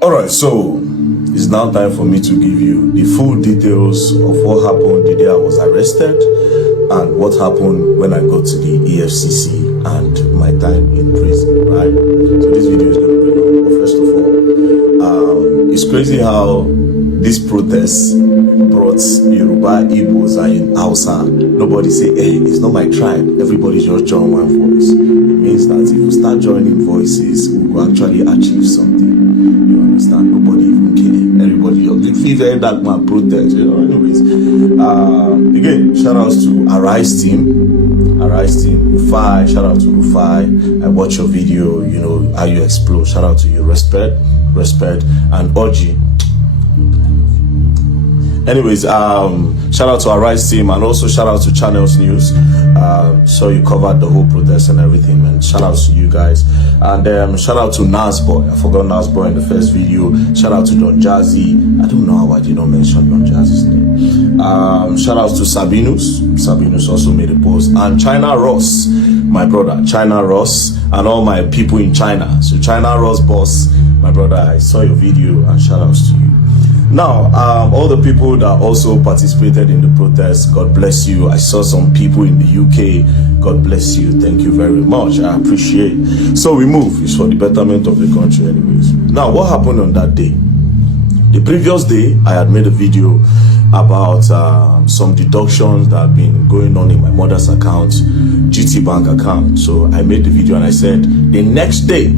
Alright, so it's now time for me to give you the full details of what happened the day I was arrested and what happened when I got to the EFCC and my time in prison, right? So this video is going to be long, but first of all, it's crazy how this protest brought Yoruba, Igbos, and Hausa. Nobody say, hey, it's not my tribe. Everybody just join one voice. It means that if you start joining voices, we will actually achieve something. You understand? Nobody even care. Everybody just the VeryDarkMan protest, you know. Anyways, again, shout outs to Arise team, Rufai. Shout out to Rufai. I watch your video. You know how you explode. Shout out to you. Respect, and Oji. Anyways, shout out to our Rise team and also shout out to Channels News. So you covered the whole protest and everything, man. Shout out to you guys. And shout out to Nasboy. I forgot Nasboy in the first video. Shout out to Don Jazzy. I don't know how I did not mention Don Jazzy's name. Shout out to Sabinus. Sabinus also made a post. And China Ross, my brother. China Ross and all my people in China. So China Ross boss, my brother, I saw your video and shout outs to you. Now, all the people that also participated in the protest, God bless you. I saw some people in the UK. God bless you. Thank you very much. I appreciate. So we move. It's for the betterment of the country anyways. Now, what happened on that day? The previous day, I had made a video about some deductions that have been going on in my mother's account, GTBank account. So I made the video and I said, the next day,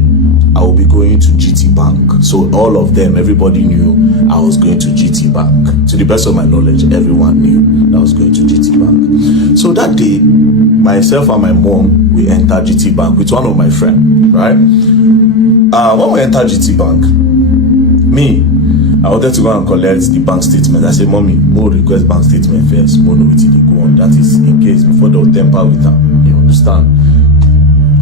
I will be going to GTBank. So all of them, everybody knew I was going to GTBank. To the best of my knowledge, everyone knew that I was going to GTBank. So that day, myself and my mom, we entered GTBank with one of my friends, right? When we entered GTBank, I wanted to go and collect the bank statement. I said, Mommy, Mo request bank statement first. Mo know what they go on. That is in case before they'll temper with her. You understand?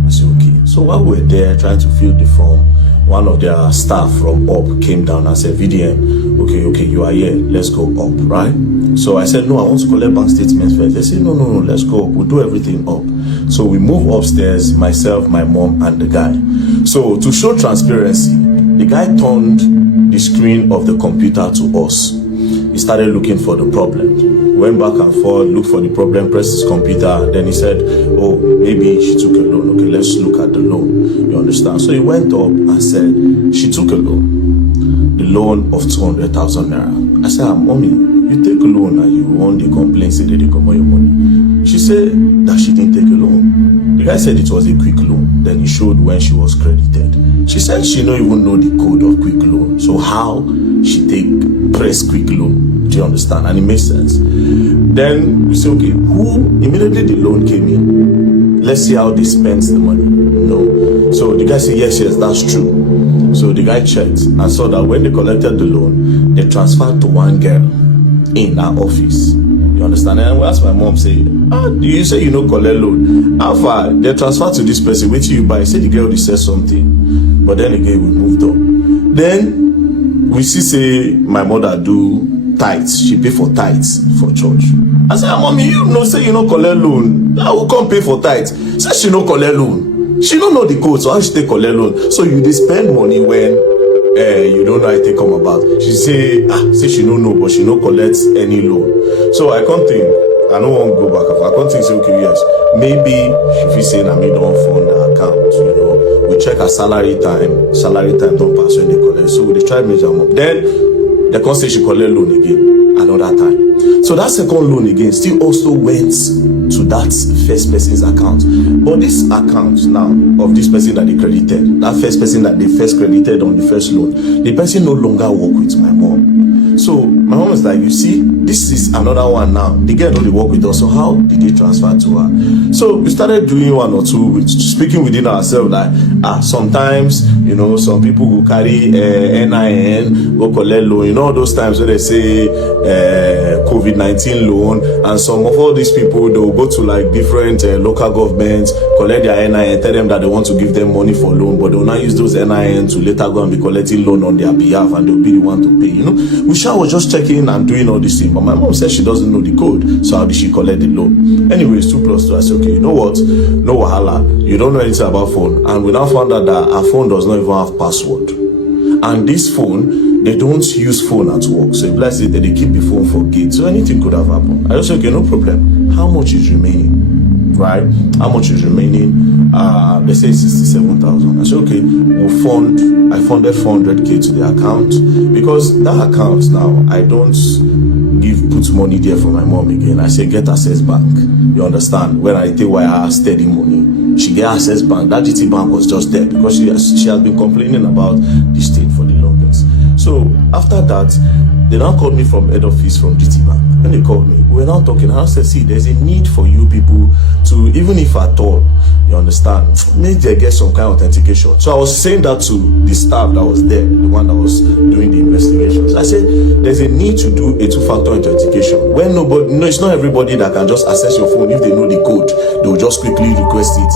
I said, okay. So while we were there trying to fill the form, one of their staff from up came down and said, VDM, okay, you are here. Let's go up, right? So I said, no, I want to collect bank statements first. They said, no, let's go up. We'll do everything up. So we move upstairs, myself, my mom, and the guy. So to show transparency, the guy turned the screen of the computer to us. He started looking for the problem. Went back and forth, looked for the problem, pressed his computer, and then he said, oh, maybe she took a loan. Okay, let's look at the loan. You understand? So he went up and said, she took a loan. The loan of 200,000 naira. I said, Mommy, you take a loan and you want the complaint, say that they come on your money. She said that she didn't take a loan. The guy said it was a quick loan. Then he showed when she was credited. She said she don't even know the code of quick loan. So how she press quick loan? Do you understand? And it makes sense. Then we say, okay, immediately the loan came in. Let's see how they spent the money. No. So the guy said, yes, that's true. So the guy checked and saw that when they collected the loan, they transferred to one girl in our office. You understand? And we asked my mom, say, do you say you know collect loan? How far? They transferred to this person. Wait till you buy. Say the girl said something. But then again, we moved on. Then we say my mother do tithes. She pay for tithes for church. I said, Mommy, you know say you no collect loan. I will come pay for tithes. Say she no collect loan. She don't know the code, so how she take collect loan? So you dey spend money when you don't know how it come about. She say she don't know, but she no collect any loan. So I can't think. I don't want to go back. I can't think. Say okay, yes, maybe if you say me don't fund the account. You know, we check her salary time. Salary time don't pass when they collect. So we try measure them up. Then they can't say she collect loan again another time. So that second loan again still also went to that first person's account. But this account now of this person that they credited, that first person that they first credited on the first loan, the person no longer work with my mom. So my mom was like, you see, this is another one now. The girl don't work with us. So how did they transfer to her? So we started doing one or two, speaking within ourselves, like sometimes, you know, some people will carry NIN, go collect loan. You know those times where they say COVID-19 loan, and some of all these people, they will go to like different local governments, collect their NIN, tell them that they want to give them money for loan, but they will not use those NIN to later go and be collecting loan on their behalf, and they'll be the one to pay. You know, we was just checking and doing all this thing, but my mom said she doesn't know the code, so how did she collect the loan? Anyways, 2 plus 2, I said, okay, you know what, no wahala, you don't know anything about phone, and we now found out that our phone does not even have password. And this phone, they don't use phone at work. So if let's say that they keep the phone for gate, so anything could have happened. I just said, okay, no problem. How much is remaining? Right? How much is remaining? They say 67,000. I said, okay, I funded 400k to the account, because that account now, I don't put money there for my mom again. I say get Access Bank. You understand? When I take wire steady money, she get Access Bank. That GTBank was just there because she has been complaining about the state for the longest. So after that, they now called me from head office from GTBank. When they called me, we were now talking, and I said, see, there's a need for you people to, even if at all, you understand, maybe they get some kind of authentication. So I was saying that to the staff that was there, the one that was doing the investigations. I said, there's a need to do a two-factor authentication. When it's not everybody that can just access your phone. If they know the code, they'll just quickly request it,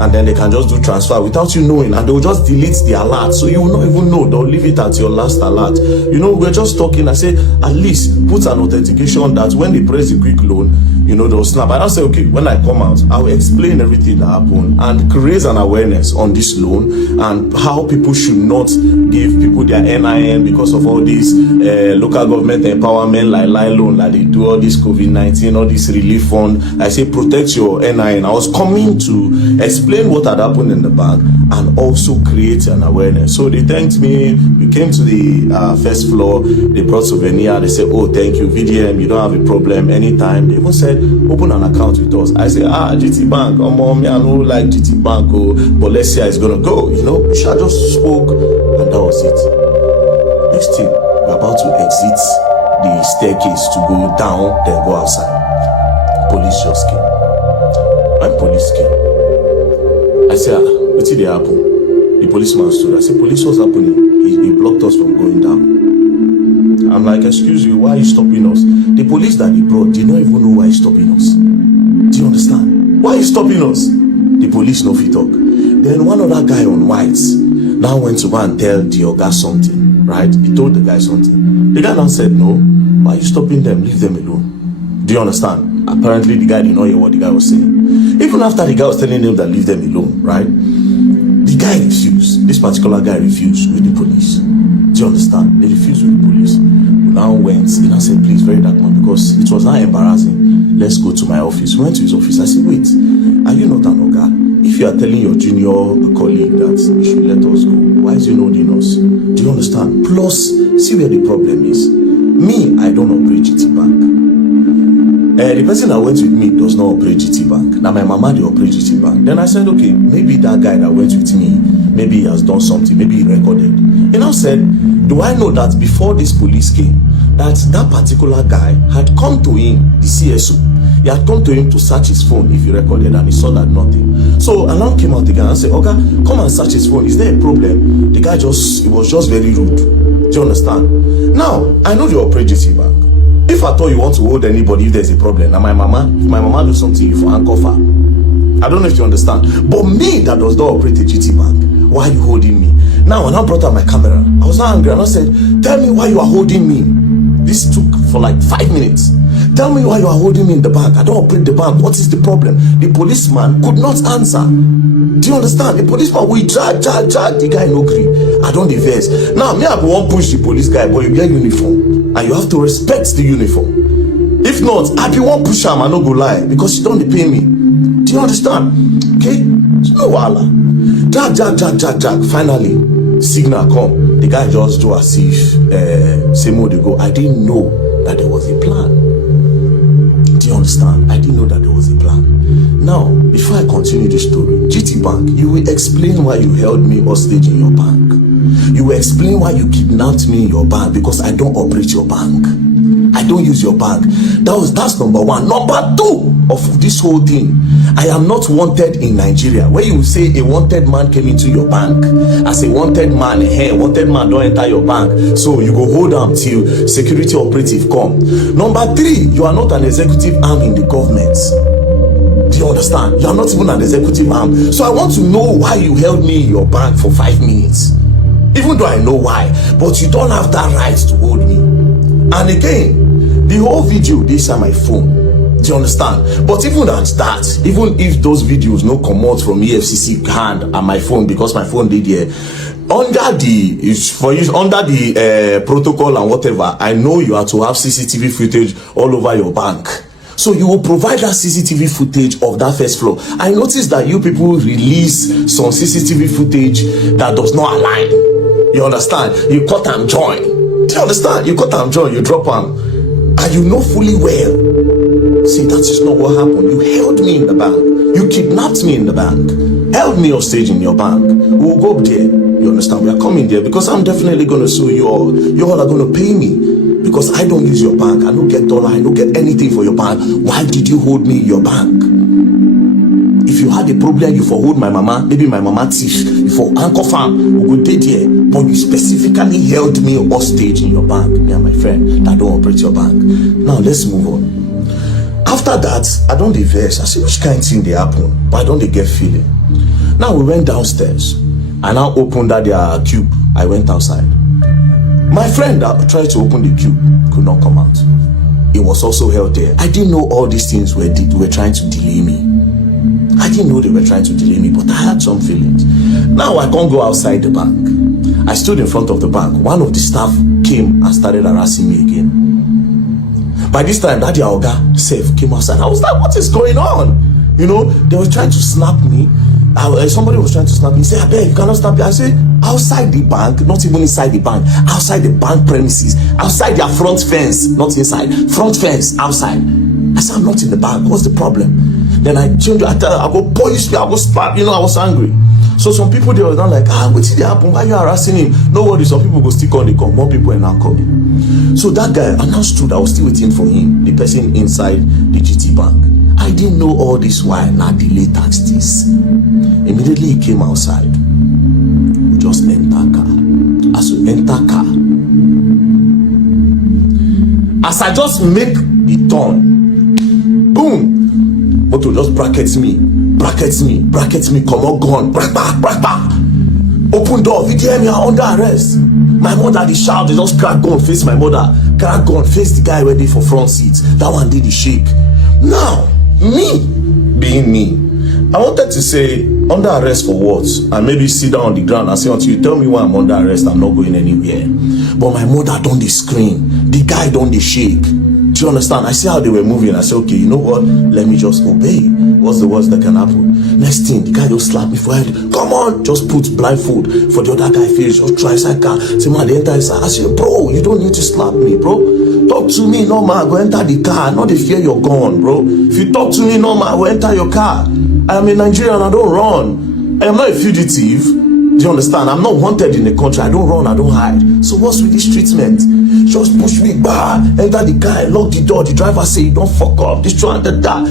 and then they can just do transfer without you knowing, and they'll just delete the alert. So you will not even know. They'll leave it at your last alert. We're just talking. I said, at least put an authentication that when they press the quick loan, they'll snap. And I say, okay, when I come out, I'll explain everything that happened and create an awareness on this loan and how people should not give people their NIN because of all these local government empowerment like loan, like they do all this COVID-19, all this relief fund. I say protect your NIN. I was coming to explain what had happened in the bank and also create an awareness. So they thanked me. We came to the first floor. They brought souvenir. They said, oh, thank you, VDM. You don't have a problem anytime. They even said, open an account with us. I said, GTBank. Oh, mom, I don't like GTBank, but let's see how it's gonna go. She just spoke, and that was it. Next thing, we're about to exit the staircase to go down, then go outside. Police just came. When police came, I said, what did happen? The policeman stood. I said, police, what's happening? He blocked us from going down. I'm like, excuse you, why are you stopping us? The police that he brought did not even know why he's stopping us. Do you understand? Why are you stopping us? The police no fit talk. Then one other guy on whites now went to go and tell the Oga something, right? He told the guy something. The guy now said, no, why are you stopping them? Leave them alone. Do you understand? Apparently the guy did not hear what the guy was saying. Even after the guy was telling him that leave them alone, right? The guy refused. This particular guy refused with the police. Do you understand? They refused with the police. We now went, he now said, please, VeryDarkMan, because it was now embarrassing. Let's go to my office. We went to his office. I said, wait, are you not an Oga? If you are telling your junior colleague that you should let us go, why is he not holding us? Do you understand? Plus, see where the problem is. Me, I don't operate GTBank. The person that went with me does not operate GTBank. Now my mama, they operate GTBank. Then I said, okay, maybe that guy that went with me, maybe he has done something, maybe he recorded. He now said, do I know that before this police came, that particular guy had come to him, the CSO, he had come to him to search his phone if he recorded, and he saw that nothing. So alarm came out again and said, okay, come and search his phone. Is there a problem? The guy he was just very rude. Do you understand? Now, I know you operate GTBank. If at all you want to hold anybody if there's a problem, now if my mama do something, you for handcuff her. I don't know if you understand. But me that does not operate a GTBank, why are you holding me? Now when I brought out my camera, I was not angry and I said, tell me why you are holding me. This took for like 5 minutes. Tell me why you are holding me in the bank. I don't operate the bank. What is the problem? The policeman could not answer. Do you understand? The policeman will drag the guy no gree. I don't diverse. Now me I won't push the police guy, but you wear uniform and you have to respect the uniform. If not, I be one push him, I no go lie because you don't pay me. Do you understand? Okay? No wahala. Drag. Finally, signal come. The guy just do as if same way they go. I didn't know that there was a plan. Do you understand? I didn't know that there was a plan. Now, before I continue the story, GTBank, you will explain why you held me hostage in your bank. You will explain why you kidnapped me in your bank because I don't operate your bank. I don't use your bank. That's number one. Number two of this whole thing, I am not wanted in Nigeria. Where you say a wanted man came into your bank, as a wanted man, wanted man don't enter your bank, so you go hold on till security operative come. Number three, you are not an executive arm in the government. Do you understand? You are not even an executive arm. So I want to know why you held me in your bank for 5 minutes. Even though I know why, but you don't have that right to hold me. And again, the whole video this on my phone. Do you understand? But even at that, even if those videos no come out from EFCC hand and my phone, because my phone did here, under the protocol and whatever, I know you are to have CCTV footage all over your bank. So you will provide that CCTV footage of that first floor. I noticed that you people release some CCTV footage that does not align. You understand? You cut and join. Do you understand? You cut and join, you drop them. And you know fully well. See, that is not what happened. You held me in the bank. You kidnapped me in the bank. Held me hostage in your bank. We will go up there. You understand? We are coming there because I'm definitely going to sue you all. You all are going to pay me. Because I don't use your bank. I don't get dollar. I don't get anything for your bank. Why did you hold me in your bank? If you had a problem, you for hold my mama. Maybe my mama thief. You for anchor farm. We go dead here. But you specifically held me hostage in your bank. Me and my friend that don't operate your bank. Now let's move on. After that, I don't diverse. I see which kind of thing they happen. But I don't get feeling. Now we went downstairs. I now opened that their cube. I went outside. My friend that tried to open the cube could not come out. It was also held there. I didn't know all these things were trying to delay me. I didn't know they were trying to delay me, but I had some feelings. Now I can't go outside the bank. I stood in front of the bank. One of the staff came and started harassing me again. By this time, that Oga Sef came outside. I was like, what is going on? You know, they were trying to snap me. Somebody was trying to snap me. He said, I beg, you cannot snap me. I said, outside the bank, not even inside the bank, outside the bank premises, outside their front fence, not inside, front fence, outside. I said, I'm not in the bank. What's the problem? Then I changed. I go, boy, you I go slap. You know, I was angry. So some people, they were not like, what did happen? Why are you harassing him? No worries. Some people go stick on the come. More people are now coming. So that guy, and I stood, I was still waiting for him, the person inside the GT Bank. I didn't know all this while. Now delay tax this. Immediately he came outside. We just enter car. As we enter car, as I just make the turn, boom, motor just brackets me, come on, gone, brack back. Open door, VDM, you are under arrest. My mother, the shout, they just crack gun, face my mother, crack gun, face the guy ready for front seats. That one did the shake. Now, me, being me, I wanted to say, under arrest for what? And maybe sit down on the ground and say, until you tell me why I'm under arrest, I'm not going anywhere. But my mother don't dey scream. The guy don't dey shake. Do you understand? I see how they were moving. I said, okay, you know what? Let me just obey. What's the worst that can happen? Next thing, the guy just slapped me for head. Come on, just put blindfold for the other guy face. Just try inside car. Say, man, the enter inside. I said, bro, you don't need to slap me, bro. Talk to me normal. Go enter the car. Not the fear you're gone, bro. If you talk to me normal, go enter your car. I am a Nigerian. I don't run. I am not a fugitive. Do you understand? I'm not wanted in the country. I don't run. I don't hide. So what's with this treatment? Just push me back. Enter the car. Lock the door. The driver say, you don't fuck up. This trying to die.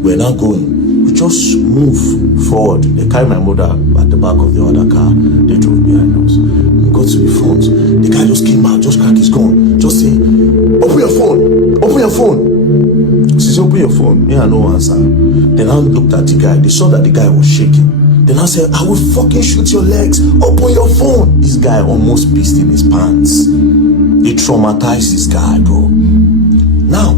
We're not going. We just move forward. They carry my mother at the back of the other car. They drove behind us. We got to the front. The guy just came out, just cracked his gun. Just say, open your phone. Open your phone. She said, open your phone. Me, I no answer. Then I looked at the guy. They saw that the guy was shaking. Then I said, I will fucking shoot your legs. Open your phone. This guy almost pissed in his pants. They traumatized this guy, bro. Now,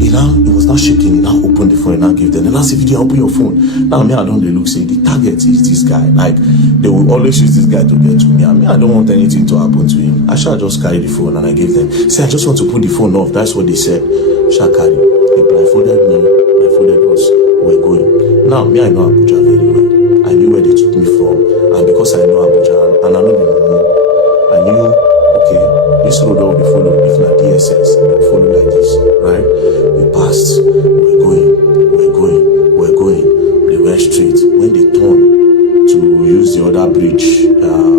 he was not shaking. He now opened the phone and now gave them. And I said, if you didn't open your phone. Now, me, I don't look, say, the target is this guy. Like, they will always use this guy to get to me. I mean, I don't want anything to happen to him. I shall just carry the phone and I gave them. Say, I just want to put the phone off. That's what they said. Shall carry. They blindfolded me. Blindfolded us. We're going. Now, me, I know Abuja very well. I knew where they took me from. And because I know Abuja, and I know the Mumu, I knew, okay, this road will be followed. If not DSS, it will follow like this, right? We passed. We're going. They went straight. When they turned to use the other bridge,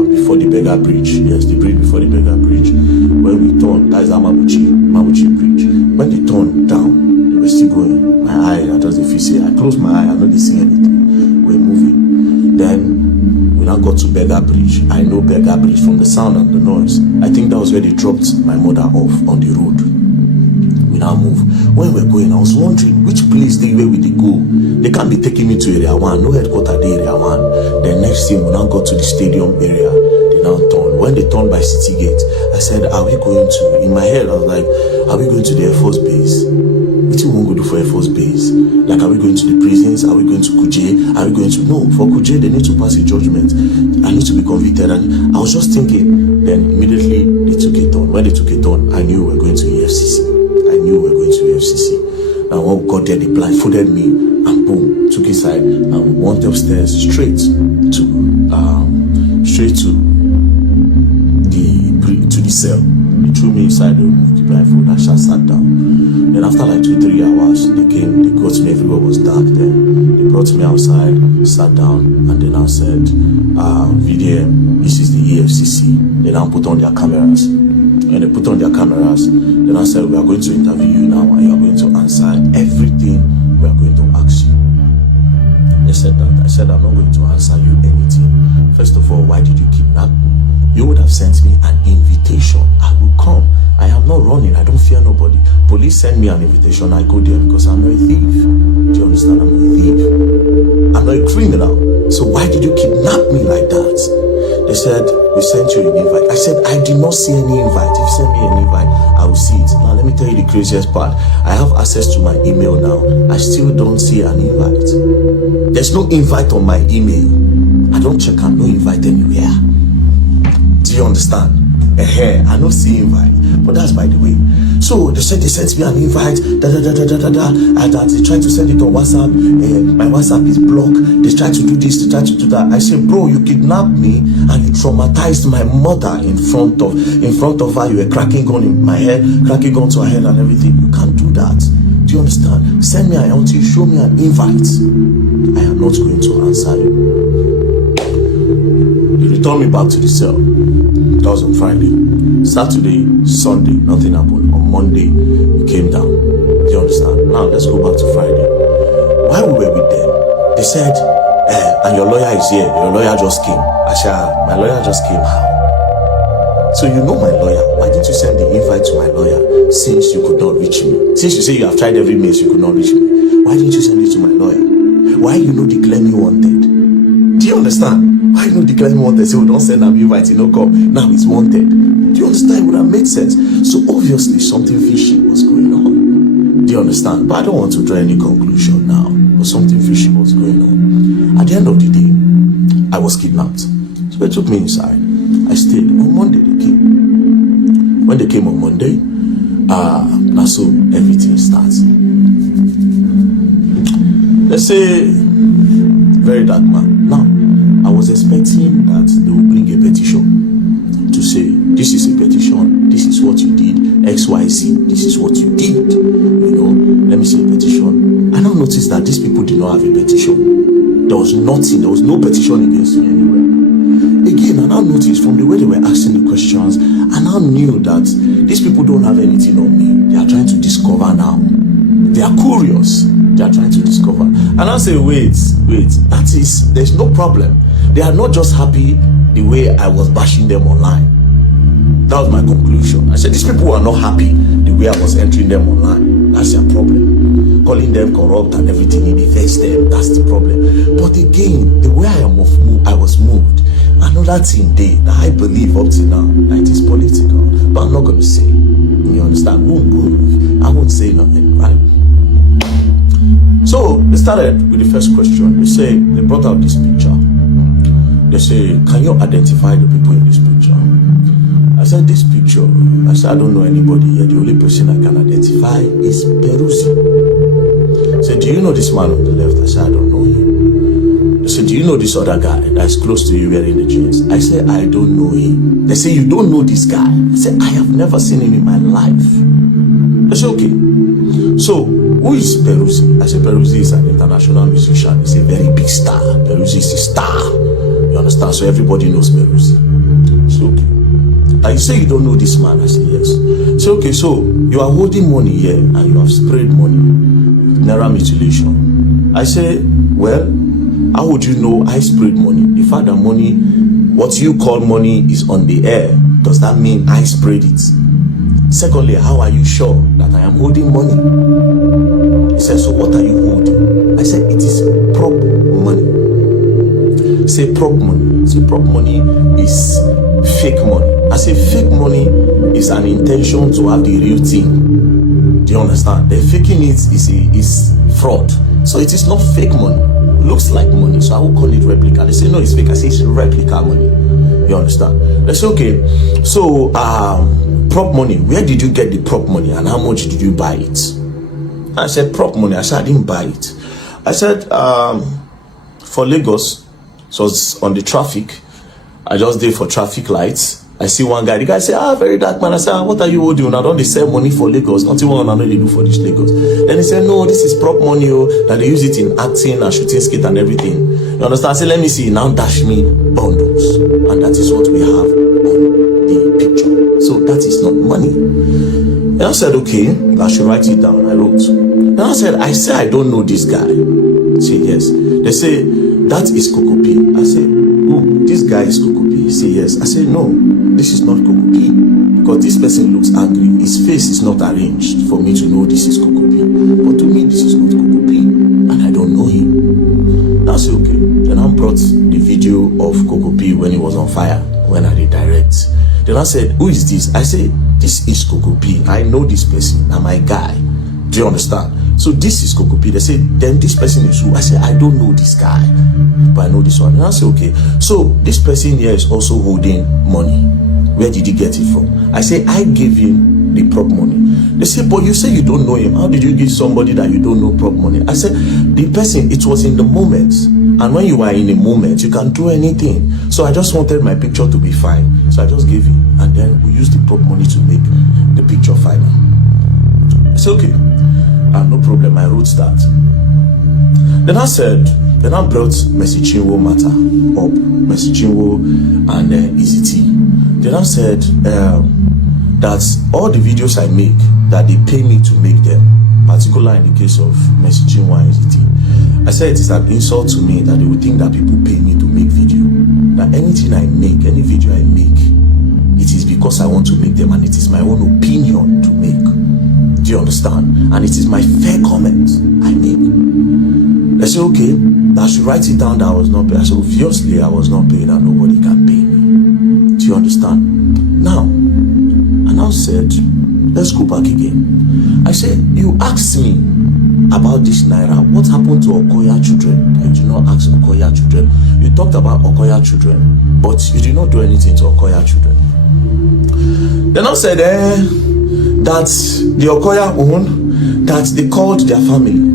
before the beggar bridge, yes, the bridge before the beggar bridge, when we turned, that is our Mabuchi bridge. When they turned down, they were still going. My eye, I just, if you see, I closed my eye, I don't see anything. We're moving. Then we now got to Beggar Bridge. I know Beggar Bridge from the sound and the noise. I think that was where they dropped my mother off on the road. We now move. When we're going, I was wondering which place where will they go? They can't be taking me to area 1. No headquarters to area 1. Then next thing we now got to the stadium area. They now turned. When they turned by City Gate, I said, are we going to? In my head, I was like, are we going to the Air Force base? What you want to do for Air Force Base? Like, are we going to the prisons? Are we going to Kuje? Are we going to... No, for Kuje, they need to pass a judgment. I need to be convicted. And I was just thinking, then immediately they took it on. When they took it on, I knew we were going to EFCC. I knew we were going to EFCC. And when we got there, they blindfolded me and boom, took inside and we went upstairs straight to the cell. They threw me inside, they removed the blindfold, I just sat down. Then after like 2-3 hours, they came, they got me, everywhere was dark then. They brought me outside, sat down, and they now said, VDM, this is the EFCC. They now put on their cameras. When they put on their cameras, they now said, we are going to interview you now, and you are going to answer everything we are going to ask you. They said that. I said, I'm not going to answer you anything. First of all, why did you kidnap me? You would have sent me an invitation. I will come. I am not running. I don't fear nobody. Police send me an invitation. I go there because I'm not a thief. Do you understand? I'm not a thief. I'm not a criminal. So why did you kidnap me like that? They said, we sent you an invite. I said, I did not see any invite. If you send me an invite, I will see it. Now, let me tell you the craziest part. I have access to my email now. I still don't see an invite. There's no invite on my email. I don't check out no invite anywhere. Do you understand? I don't see invite, but that's by the way. So they said they sent me an invite, and they tried to send it on WhatsApp. My WhatsApp is blocked. They tried to do this, they tried to do that. I said, bro, you kidnapped me and you traumatized my mother in front of her. You were cracking gun in my head, cracking gun to her head and everything. You can't do that. Do you understand? Send me until you show me an invite. I am not going to answer you. They returned me back to the cell. That was on Friday. Saturday, Sunday, nothing happened. On Monday, we came down. Do you understand? Now, let's go back to Friday. While we were with them, they said, and your lawyer is here. Your lawyer just came. I said, my lawyer just came. How? So you know my lawyer. Why didn't you send the invite to my lawyer since you could not reach me? Since you say you have tried every means, you could not reach me. Why didn't you send it to my lawyer? Why you not declare me wanted? Do you understand? Why you not declare me wanted? Say, don't send an invite, you know, come. Now it's wanted. Do you understand? It would have made sense. So obviously something fishy was going on. Do you understand? But I don't want to draw any conclusion now. But something fishy was going on. At the end of the day, I was kidnapped. So they took me inside. I stayed. On Monday they came. When they came on Monday, now so everything starts. Let's say VeryDarkMan. Now, I was expecting that they would bring a petition to say, this is a petition, this is what you did, XYZ, this is what you did. You know, let me see a petition. I now noticed that these people did not have a petition. There was nothing, there was no petition against me anywhere. Again, I now noticed from the way they were asking the questions, I now knew that these people don't have anything on me. They are trying to discover now. They are curious. They are trying to discover. And I say, wait, that is, there's no problem. They are not just happy the way I was bashing them online. That was my conclusion. I said, these people are not happy the way I was entering them online. That's their problem. Calling them corrupt and everything, it affects them. That's the problem. But again, the way I was moved, another thing that I believe up to now, that it is political. But I'm not going to say. You understand? I won't say nothing, right? So they started with the first question. They brought out this picture. They say, can you identify the people in this picture? I said, this picture, I don't know anybody here. The only person I can identify is Peruzzi. They said, do you know this man on the left? I said, I don't know him. They said, do you know this other guy that's close to you wearing the jeans? I said, I don't know him. They say, you don't know this guy? I said, I have never seen him in my life. They said, okay. So, who is Peruzzi? I said, Peruzzi is an international musician. He's a very big star. Peruzzi is a star. You understand? So everybody knows Peruzzi. So, okay. I say you don't know this man. I said, yes. So, okay, so you are holding money here and you have sprayed money. Naira mutilation. I say, well, how would you know I sprayed money? The fact that money, what you call money, is on the air, does that mean I sprayed it? Secondly, how are you sure that I am holding money? He said, so what are you holding? I said, it is prop money. Say prop money. Say prop money is fake money. I say fake money is an intention to have the real thing. Do Do you understand? The faking it is fraud. So it is not fake money. It looks like money, so I will call it replica. They say no, it's fake. I say it's replica money. You understand? They say okay. So prop money. Where did you get the prop money, and how much did you buy it? I said prop money. I said I didn't buy it. I said for Lagos, so it's on the traffic. I just did for traffic lights. I see one guy. The guy say, VeryDarkMan. I said, what are you doing? I don't they sell money for Lagos. Not even I know they do for this Lagos. Then he said, no, this is prop money. That they use it in acting and shooting skit and everything. You understand? I said, let me see. Now dash me bundles, and that is what we have on the picture. So that is not money. And I said, okay, I should write it down. I wrote. Then I said, I don't know this guy. Say yes. They say that is Kokopi. I said, oh, this guy is Kokopi. Say yes. I said no, this is not Kokopi, because this person looks angry. His face is not arranged for me to know this is Kokopi. But to me, this is not Kokopi, and I don't know him. That's okay. Then I brought the video of Kokopi when he was on fire, when I did direct. Then I said, who is this? I said, this is Kokopi. I know this person. I'm my guy. Do you understand? So this is Kokopi. They say, then this person is who? I say, I don't know this guy, but I know this one. And I say, okay. So this person here is also holding money. Where did he get it from? I say, I gave him the prop money. They say, but you say you don't know him. How did you give somebody that you don't know prop money? I said, the person, it was in the moment. And when you are in a moment, you can do anything. So I just wanted my picture to be fine. So I just gave him. And then we used the prop money to make the picture final. I said, okay. No problem, I wrote that. Then I brought Mercy Chinwo matter up, Mercy Chinwo and Easy T. Then I said that all the videos I make, that they pay me to make them, particularly in the case of Mercy Chinwo and Easy T. I said it is an insult to me that they would think that people pay me to make video. That anything I make, any video I make, it is because I want to make them, and it is my own opinion to make. Do you understand? And it is my fair comment I make. They say, okay, I should write it down that I was not paid. I said, obviously I was not paid and nobody can pay me. Do you understand? Now, I now said, let's go back again. I said, you asked me about this Naira. What happened to Okoya children? You did not ask Okoya children. You talked about Okoya children, but you did not do anything to Okoya children. Then I said, that the Okoya own, that they called their family,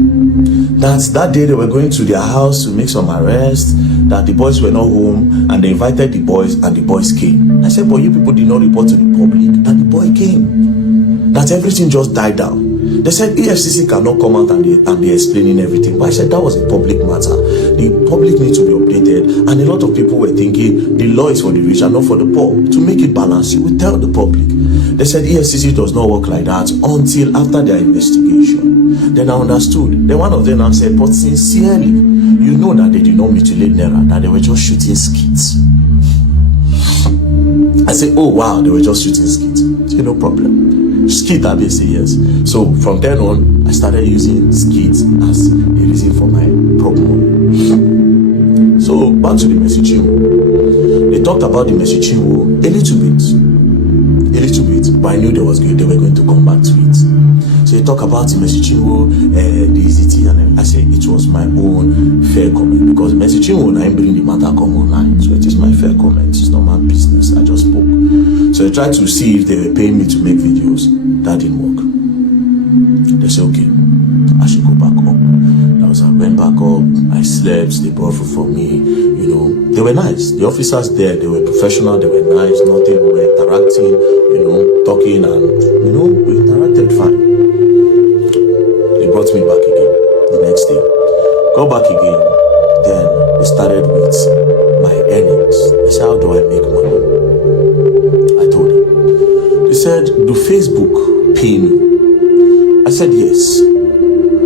that day they were going to their house to make some arrests, that the boys were not home, and they invited the boys, and the boys came. I said, but you people did not report to the public that the boy came, that everything just died down. They said EFCC cannot come out and be explaining everything. But I said that was a public matter. The public needs to be updated. And a lot of people were thinking the law is for the rich and not for the poor. To make it balanced, you would tell the public. They said EFCC does not work like that until after their investigation. Then I understood. Then one of them said, but sincerely, you know that they did not mutilate Naira, that they were just shooting skits. I said, oh wow, they were just shooting skits. I said, no problem. Skit, I say yes. So from then on, I started using skits as a reason for my problem. So back to the Mercy Chinwo. They talked about the Mercy Chinwo a little bit, but I knew they were going to come back to it. So they talk about the Mercy Chinwo, the EZT, and I say it was my own fair comment, because Mercy Chinwo and I bring the matter come online, so it is my fair comment. It's not my business. I just spoke. So I tried to see if they were paying me to make videos. That didn't work. They said, okay, I should go back up. That was, I went back up, I slept, they brought food for me, you know. They were nice. The officers there, they were professional, they were nice, nothing, we were interacting, you know, talking, and, you know, we interacted fine. They brought me back again the next day. Go back again. Then they started with my earnings. They said, how do I make money? I told them. They said, do Facebook pay me? I said, yes.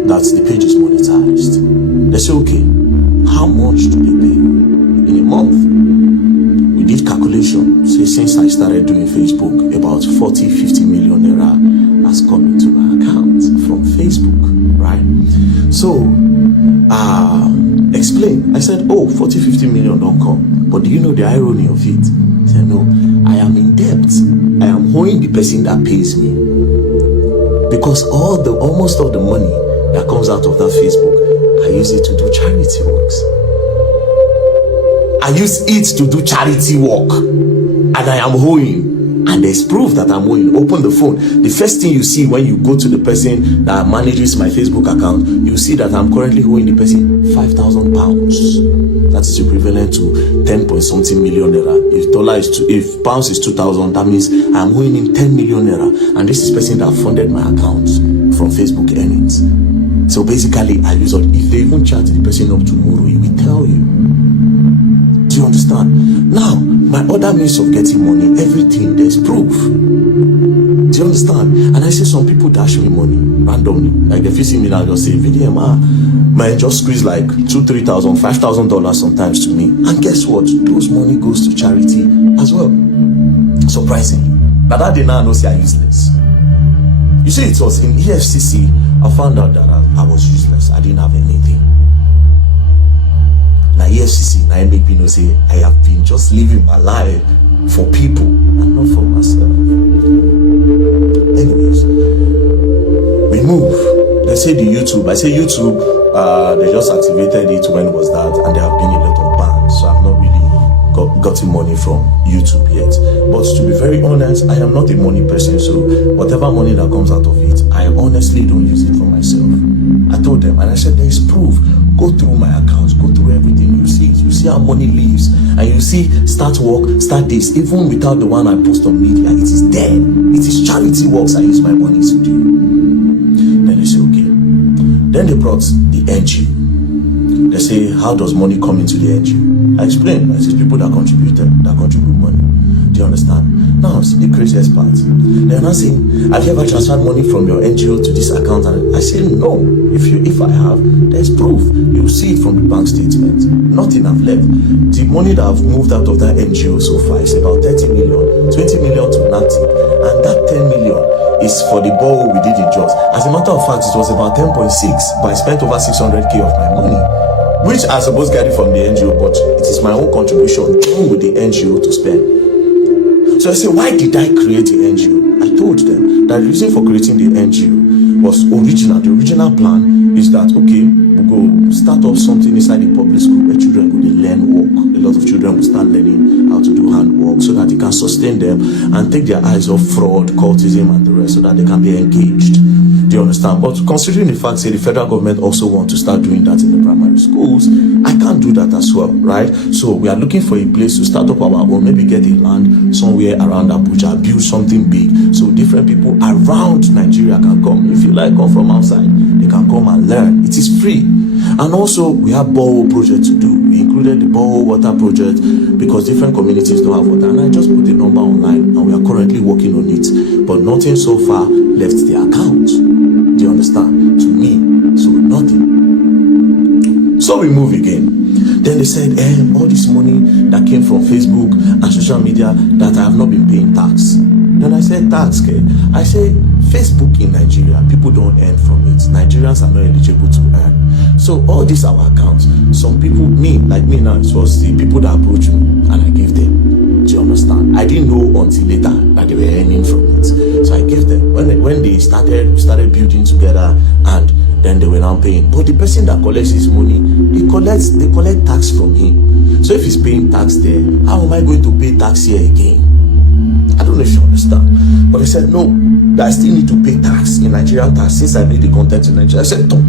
That the page is monetized. They said, okay, how much do they pay in a month? We did calculation. Say, since I started doing Facebook, about 40-50 million naira has come into my account from Facebook, right? So, explain. I said, oh, 40-50 million don't come. But do you know the irony of it? I said, no, I am in debt. I am owing the person that pays me. Because almost all the money that comes out of that Facebook, I use it to do charity works. I use it to do charity work, and I am owing. And there's proof that I'm owing. Open the phone. The first thing you see when you go to the person that manages my Facebook account, you see that I'm currently owing the person £5,000. That is equivalent to 10 point something million naira. If pounds is 2,000, that means I'm owing him 10 million naira. And this is person that funded my account from Facebook earnings. So basically, I use it. If they even chat the person up tomorrow, he will tell you. Do you understand? Now, my other means of getting money, everything, there's proof. Do you understand? And I see some people dash me money randomly. Like if you see me now, just say, VDM, man, just squeeze like $2,000, $3,000, $5,000 sometimes to me. And guess what? Those money goes to charity as well. Surprisingly. Now that day now I know say I'm useless. You see, it was in EFCC, I found out that I was useless. I didn't have anything. Now EFCC, now I make me know say I have been just living my life for people and not for myself. Anyways, we move. They say the YouTube. I say YouTube. They just activated it when was that, and there have been a lot of bans. So I've not really gotten money from YouTube yet. But to be very honest, I am not a money person. So whatever money that comes out of it, I honestly don't use it for myself. I told them, and I said there is proof. Go through my accounts, go through everything. You see it. You see how money leaves, and you see start work, start this. Even without the one I post on media, it is there. It is charity works I use my money to do. Then they say okay. Then they brought the NGO. They say, how does money come into the NGO? I explained. I said people that contribute money. Do you understand? Now see the craziest part. They're not saying, have you ever transferred money from your NGO to this account? And I say no. If I have, there's proof. You'll see it from the bank statement. Nothing I've left. The money that I've moved out of that NGO so far is about 30 million, 20 million to nothing, and that 10 million is for the borrow we did in Jos. As a matter of fact, it was about 10.6, but I spent over 600k of my money, which I supposed to get it from the NGO, but it is my own contribution with the NGO to spend. So I say, why did I create the NGO? I told them that the reason for creating the NGO was original. The original plan is that, okay, we'll go start off something inside the public school where children will learn work. A lot of children will start learning how to do handwork so that they can sustain them and take their eyes off fraud, cultism, and the rest so that they can be engaged. Do you understand? But considering the fact that the federal government also want to start doing that in the primary schools, I can't do that as well, right? So we are looking for a place to start up our own, maybe get a land somewhere around Abuja, build something big, so different people around Nigeria can come. If you like, come from outside, they can come and learn. It is free. And also, we have borehole project to do. We included the borehole water project because different communities don't have water. And I just put the number online, and we are currently working on it. But nothing so far left the account. Do you understand? To me, so nothing. So we move again. Then they said, all this money that came from Facebook and social media that I have not been paying tax. Then I said, tax, okay? I said, Facebook in Nigeria, people don't earn from it. Nigerians are not eligible to earn. So all these our accounts, some people, like me now, it was the people that approached me and I gave them. Do you understand? I didn't know until later that they were earning from it. So I gave them. When they started building together, and then they were now paying. But the person that collects his money, they collect tax from him. So if he's paying tax there, how am I going to pay tax here again? I don't know if you understand. But they said, no, that I still need to pay tax in Nigerian tax since I made the content in Nigeria. I said, no,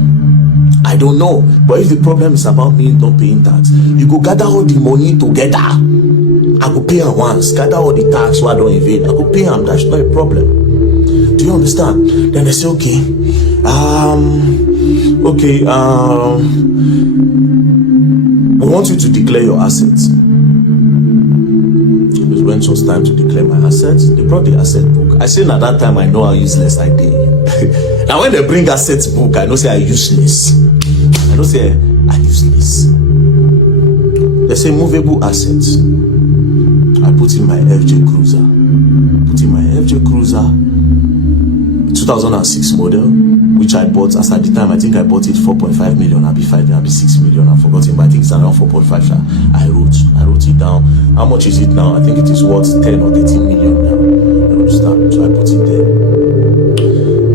I don't know. But if the problem is about me not paying tax, you go gather all the money together. I go pay her once, gather all the tax so I don't evade. I go pay her, that's not a problem. Do you understand? Then they say, okay, we want you to declare your assets. It when it was time to declare my assets, they brought the asset book. I say, at that time, I know how useless I did. Now when they bring assets book, I know say I'm useless. I don't say I'm useless. They say movable assets. I put in my FJ Cruiser. 2006 model, which I bought as at the time. I think I bought it 4.5 million, I'll be 6 million. I've forgotten, but I think it's around 4.5. I wrote it down. How much is it now? I think it is worth 10 or 13 million now. You understand? So I put it there.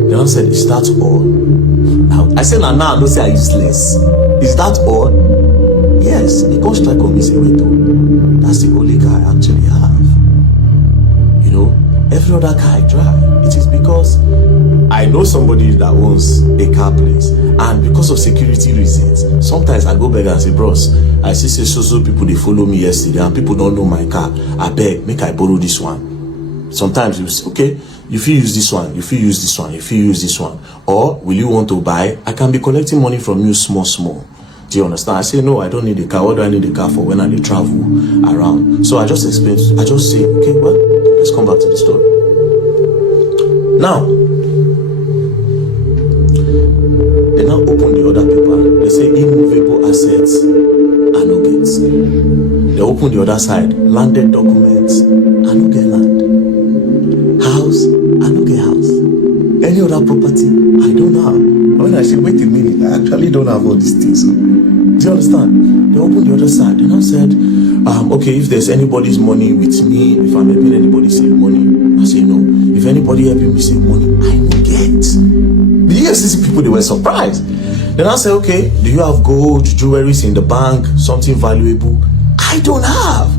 Then Then I said, is that all? Now, I said, now I don't say I useless. Is that all? Yes. He can't strike on me, say, wait, oh, that's the only car I actually have. You know, every other car I drive, it is because I know somebody that owns a car place, and because of security reasons, sometimes I go back and say, bros, I see so people, they follow me yesterday, and people don't know my car. I beg, make I borrow this one. Sometimes you say, okay, if you use this one, if you use this one, if you use this one, or will you want to buy? I can be collecting money from you small. Do you understand? I say, no, I don't need a car. What do I need a car for when I travel around? So I just explain, I just say, okay, well, let's come back to the story. Now, they now open the other paper. They say immovable assets and no gets. They open the other side, landed documents and no get land. House and no get house. Any other property, I don't have. When I say, wait a minute, I actually don't have all these things. So, do you understand? They opened the other side and I said, okay, if there's anybody's money with me, if I'm helping anybody save money, I say no. If anybody helping me save money, I will get. The EFCC people, they were surprised. Then I said, okay, do you have gold, jewelries in the bank, something valuable? I don't have.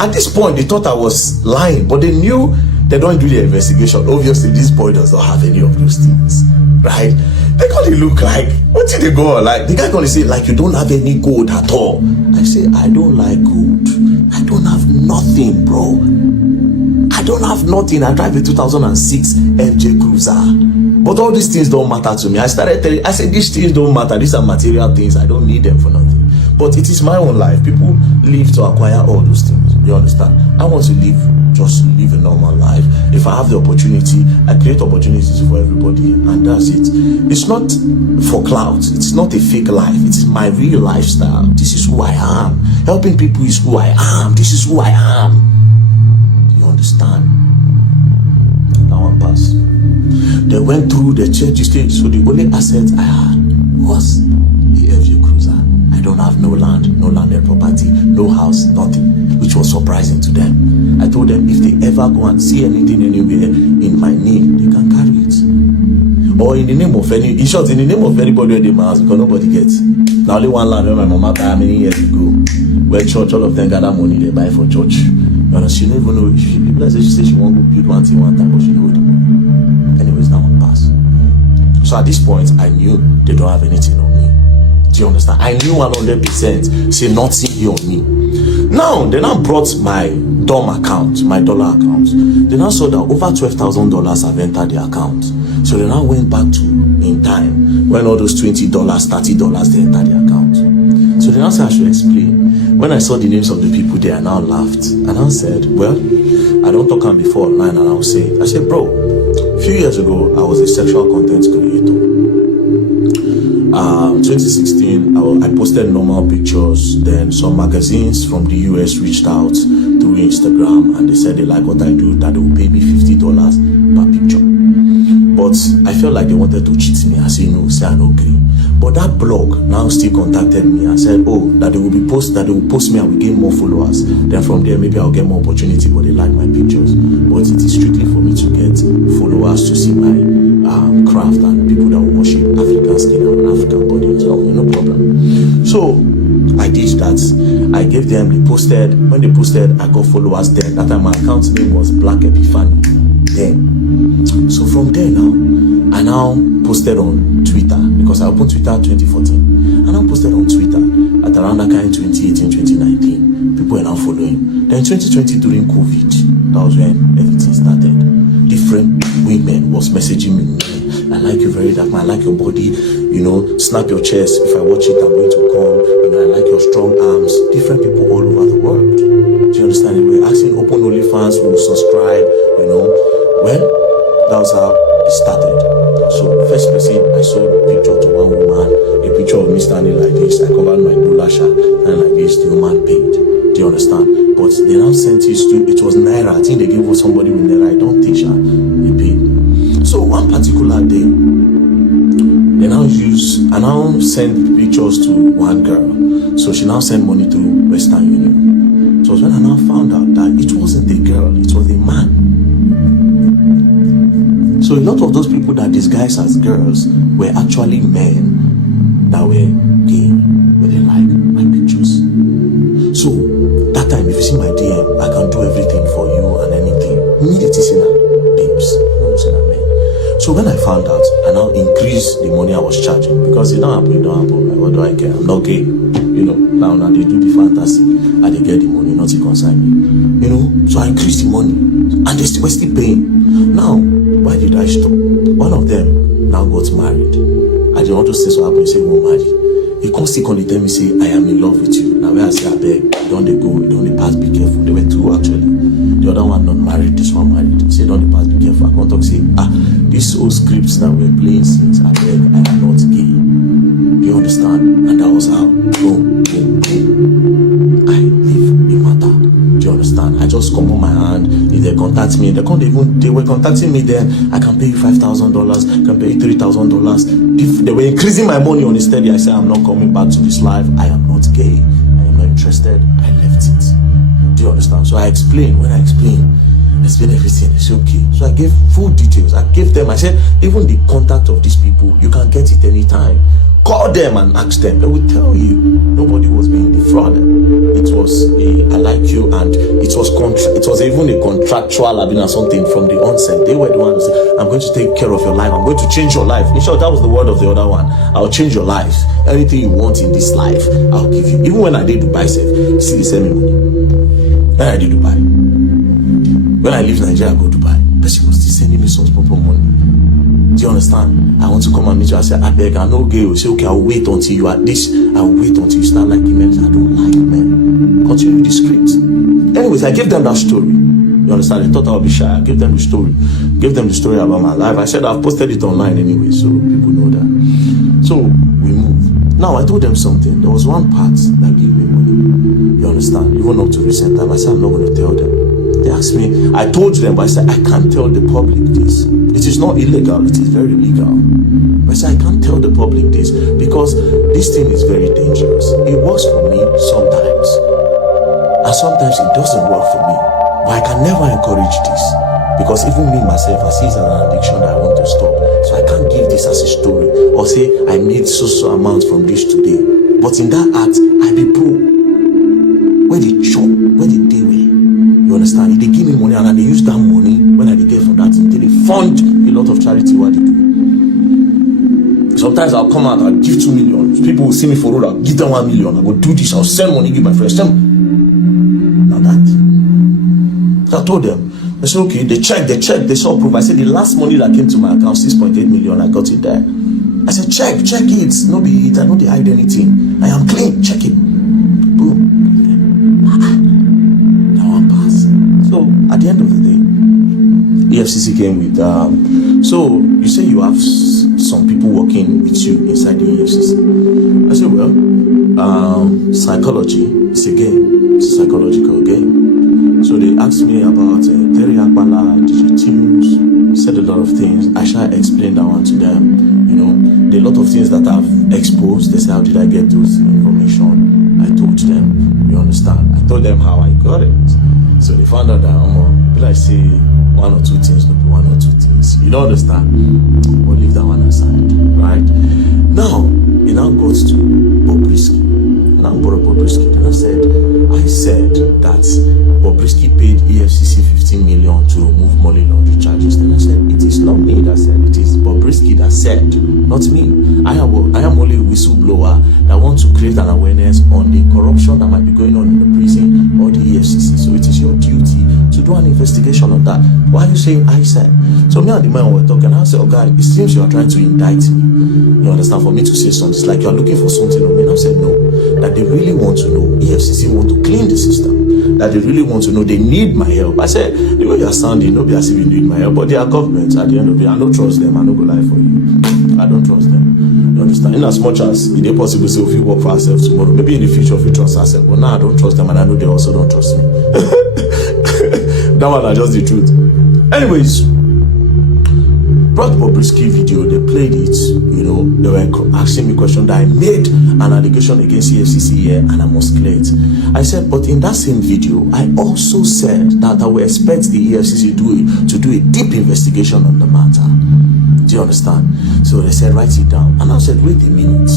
At this point, they thought I was lying, but they knew they don't do the investigation. Obviously, this boy does not have any of those things, right? They gonna look like, what did they go on? Like, the guy gonna say, like, you don't have any gold at all. I say, I don't like gold. I don't have nothing, bro. I don't have nothing. I drive a 2006 FJ Cruiser. But all these things don't matter to me. I started telling, I said, these things don't matter. These are material things. I don't need them for nothing. But it is my own life. People live to acquire all those things. You understand? I want to just live a normal life. If I have the opportunity, I create opportunities for everybody, and that's it. It's not for clout. It's not a fake life. It's my real lifestyle. This is who I am. Helping people is who I am. This is who I am. Do you understand? Now I'm past. They went through the church stage, so the only asset I had was the FJ Cruiser. I don't have no land, no landed property, no house, nothing, which was surprising to them. I told them if they ever go and see anything anywhere in my name, they can carry it. Or in the name of any, in short, in the name of anybody in my house, because nobody gets. Now only one land where my mama died many years ago, where church, all of them gather money they buy for church. And she don't even know, she said she won't go build one thing one time, but she know the money. Anyways, now I'm past. So at this point, I knew they don't have anything on me. Do you understand? I knew 100% say nothing on me. Now they now brought my DOM account, my dollar account. They now saw that over $12,000 have entered the account. So they now went back to in time when all those $20, $30 they entered the account. So they now said I should explain. When I saw the names of the people there, I now laughed and I said, well, I don't talk on before online, and I'll say it. I said, bro, a few years ago I was a sexual content creator. 2016, I posted normal pictures. Then some magazines from the US reached out through Instagram and they said they like what I do, that they will pay me $50 per picture. But I felt like they wanted to cheat me. I said no, say I don't agree. But that blog now still contacted me and said, oh, that they will post me and will gain more followers. Then from there maybe I'll get more opportunity, but they like my pictures. But it is strictly for me to get followers to see my craft and people that will worship African skin and African body as well. No problem. So I did that. I gave them, they posted. When they posted, I got followers then. That time my account name was Black Epiphany. Then. So from there now, I now posted on Twitter because I opened Twitter 2014. I now posted on Twitter at around that kind 2018, 2019. People were now following. Then 2020 during COVID, that was when everything started. Different women was messaging me. I like you, VeryDarkMan. I like your body. You know, snap your chest. If I watch it, I'm going to come. You know, I like your strong arms. Different people all over the world. Do you understand? They were asking open OnlyFans who will subscribe. You know, well, that was how it started. So first person, I saw a picture to one woman, a picture of me standing like this. I covered my bulasha and like this. The woman paid. Do you understand? But they now sent it to, it was Naira. I think they gave us somebody with Naira. I don't think they paid. So one particular day, they now I now send pictures to one girl. So she now sent money to Western Union. So when I now found out that it wasn't a girl, it was a man. So a lot of those people that disguise as girls were actually men that were gay, but they like my pictures. So that time, if you see my DM, I can do everything for you and anything. Me, it is in babes, not men. So when I found out, I now increased the money I was charging because it don't happen. Like, what do I care? I'm not gay. Now they do the fantasy and they get the money, not to consign me. So I increased the money and they were still paying. Now, why did I stop? One of them now got married. I didn't want to say so happen, say, won't marry. He come still come, tell me, say, I am in love with you. Now where I say, I beg, don't they go, don't they pass, be careful. They were two actually. The other one not married, this one married. Say, don't they pass, be careful. I can't talk, say, these old scripts that we're playing since, I beg, I am not gay. Do you understand? And that was how, boom, boom, boom. I leave the matter. Do you understand? I just come on my hand. If they contact me, they were contacting me then. I can pay you $5,000, can pay you $3,000. If they were increasing my money on the steady, I said, I'm not coming back to this life. I am not gay. I am not interested. I left it. Do you understand? So I explained. When I explained everything, they said, okay. So I gave full details. I said, even the contact of these people, you can get it anytime. Call them and ask them. They will tell you. Nobody was being defrauded. It was I like you, and it was even a contractual or something from the onset. They were the ones who said, I'm going to take care of your life. I'm going to change your life. In short, that was the word of the other one. I'll change your life. Anything you want in this life, I'll give you. Even when I did Dubai, you see, they send me money. When I did Dubai, when I leave Nigeria, I go to Dubai. But she was still sending me some proper money. Do you understand? I want to come and meet you. I say, I beg, I know gay. You say, okay, I'll wait until you at this. I'll wait until you start liking men. I say, I don't like men. Continue the script. Anyways, I gave them that story. You understand? They thought I would be shy. I gave them the story. Gave them the story about my life. I said, I've posted it online anyway, so people know that. So we moved. Now, I told them something. There was one part that gave me money. You understand? Even up to recent time, I said, I'm not going to tell them. They asked me, I told them, but I said, I can't tell the public this. It is not illegal, it is very legal. But I said, I can't tell the public this because this thing is very dangerous. It works for me sometimes, and sometimes it doesn't work for me. But I can never encourage this because even me myself, I see it as an addiction that I want to stop. So I can't give this as a story or say I made so amount from this today. But in that act, I be pro. Where they chop, where they day way. You understand? If they give me money and they use that money when I get from that thing, they fund a lot of charity what they do. Sometimes I'll come out, I'll give 2 million. People will see me for road, I'll give them 1 million. I'll go do this, I'll send money, give my friends. Now that. So I told them, they said, okay, they checked, they saw proof. I said, the last money that came to my account, 6.8 million, I got it there. I said, check it. No be it, I know they hide anything. I am clean, check it. Boom. So at the end of the day, EFCC came with so you say you have some people working with you inside the EFCC. I said, well, psychology is a game. It's a psychological game. So they asked me about VeryDarkMan, DigiTunes, said a lot of things. I shall explain that one to them. There are a lot of things that I've exposed. They said, how did I get those information? I told them. You understand? I told them how I got it. So they found out that I say 1 or 2 things, not 1 or 2 things. You don't understand? But leave that one aside, right? Now, it now goes to Bobrisky. And I brought up Bobrisky. And I said that Bobrisky paid EFCC 15 million to remove money laundering charges. Then I said, it is not me that said, it is Bobrisky that said, not me. I am only a whistleblower that wants to create an awareness on the corruption that might be going on in the prison or the EFCC. So it is your duty to do an investigation on that. Why are you saying I said? So me and the man were talking. I said, oh God, it seems you are trying to indict me. You understand? For me to say something, it's like you are looking for something on me. And I said, no. That they really want to know. EFCC want to clean the system. That they really want to know. They need my help. I said, the way you are sounding, nobody as if you need my help. But they are governments at the end of it. I don't trust them. I don't go lie for you. I don't trust them. You understand? In as much as it is possible to say if we work for ourselves tomorrow, maybe in the future if we trust ourselves. But now I don't trust them and I know they also don't trust me. That one are just the truth. Anyways, brought Bobrisky video, they played it, you know, they were asking me questions that I made an allegation against EFCC here and I must clear it. I said, but in that same video, I also said that I will expect the EFCC to do a deep investigation on the matter. Do you understand? So they said, write it down. And I said, wait a minute.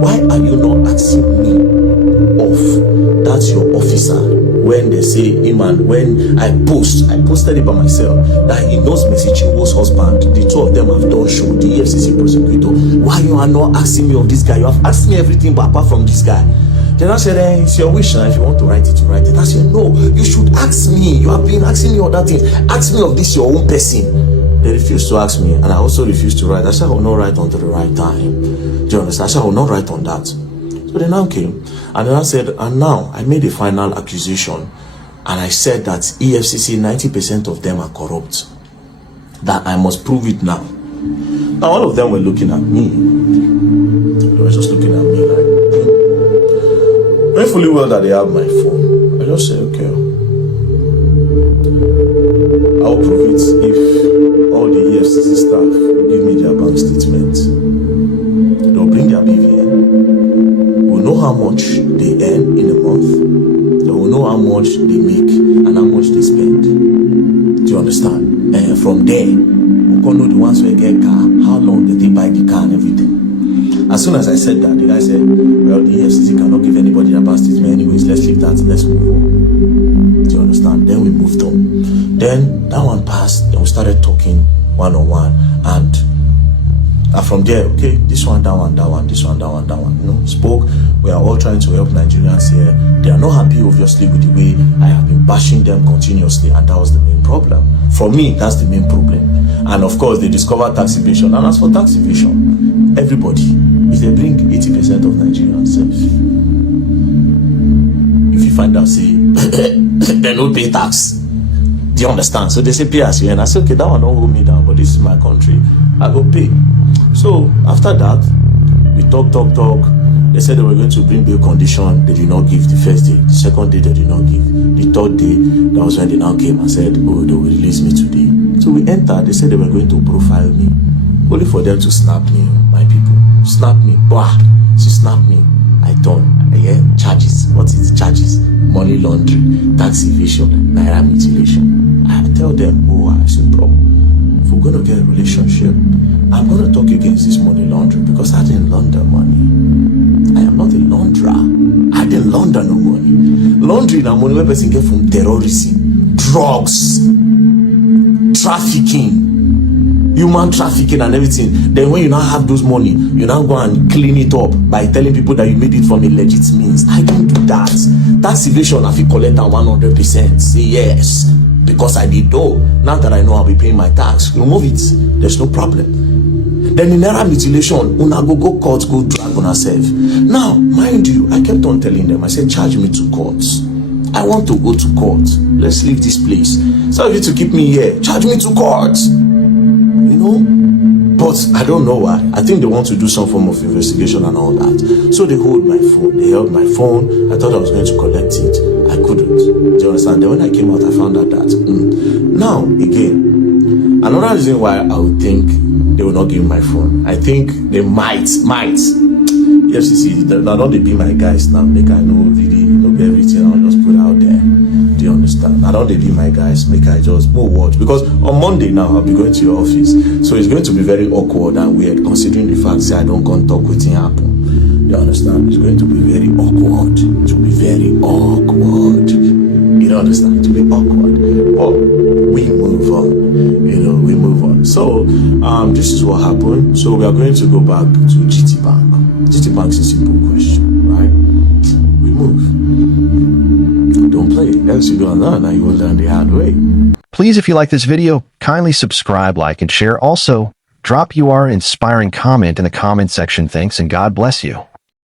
Why are you not asking me off? That's your officer. When they say, hey man, when I posted it by myself, that he knows Messi Chinwo's husband. The two of them have done show, the EFCC prosecutor. Why you are not asking me of this guy? You have asked me everything but apart from this guy. Then I said, it's your wish, and if you want to write it, you write it. I said, no, you should ask me. You have been asking me other things. Ask me of this, your own person. They refused to ask me, and I also refused to write. I said, I will not write until the right time. Do you understand? I said, I will not write on that. So they now came, and then I said, and now I made a final accusation, and I said that EFCC, 90% of them are corrupt. That I must prove it now. Now all of them were looking at me. They were just looking at me like, very fully well that they have my phone. I just said, okay, I'll prove it if all the EFCC staff will give me their bank statement. They'll bring their BVN. We'll know how much they earn in a month. They will know how much they make and how much they spend. Do you understand? And from there, we're going to know the ones who get car, how long they take buy the car and everything. As soon as I said that, the guy said, well, the EFCC cannot give anybody a bank statement anyways, let's leave that, let's move on. Do you understand? Then we moved on. Then that one passed, and we started talking one-on-one, and from there, okay, this one, that one, that one, this one, that one, that one, you know, spoke. We are all trying to help Nigerians here. They are not happy, obviously, with the way I have been bashing them continuously, and that was the main problem. For me, that's the main problem. And of course, they discovered tax evasion. And as for tax evasion, everybody, if they bring 80% of Nigerians safe, if you find out, say, they don't pay tax. Do you understand? So they say pay as you, and I say, okay, that one don't hold me down, but this is my country, I go pay. So after that, we talk. They said they were going to bring bail condition. They did not give the first day. The second day, they did not give. The third day, that was when they now came and said, oh, they will release me today. So we entered. They said they were going to profile me, only for them to snap me, my people. Snap me. Bah! She snapped me. I done. Charges. What is the charges? Money laundering, tax evasion, naira mutilation. I tell them, oh, I said, bro, if we're going to get a relationship, I'm going to talk against this money laundering because I didn't launder money. I am not a launderer. I didn't launder no money. Laundering na money where person get from terrorism, drugs, trafficking, human trafficking and everything. Then when you now have those money, you now go and clean it up by telling people that you made it from a legit means. I don't do that. Tax evasion, I feel collect 100%. Say yes. Because I did though. Now that I know I'll be paying my tax, remove it. There's no problem. Then in naira mutilation, una go court, go drag on herself. Now, mind you, I kept on telling them, I said, charge me to court. I want to go to court. Let's leave this place. So if you to keep me here, charge me to court. You know? But I don't know why. I think they want to do some form of investigation and all that. So they hold my phone. They held my phone. I thought I was going to collect it. I couldn't. Do you understand? Then when I came out, I found out that. Now, again, another reason why I would think they will not give me my phone. I think they might. EFCC, now don't they be my guys now, make I know really, everything I'll just put out there. Do you understand? Now don't they be my guys, make I just more watch. Because on Monday now, I'll be going to your office. So it's going to be very awkward and weird, considering the fact that I don't come talk with him happen. You understand? It's going to be very awkward. It will be very awkward. You don't understand? It will be awkward. But we move on. You know, we move on. So this is what happened. So we are going to go back to GTBank. GTBank is a simple question, right? We move. Don't play, else you don't learn, and you will learn the hard way. Please, if you like this video, kindly subscribe, like, and share. Also, drop your inspiring comment in the comment section. Thanks, and God bless you.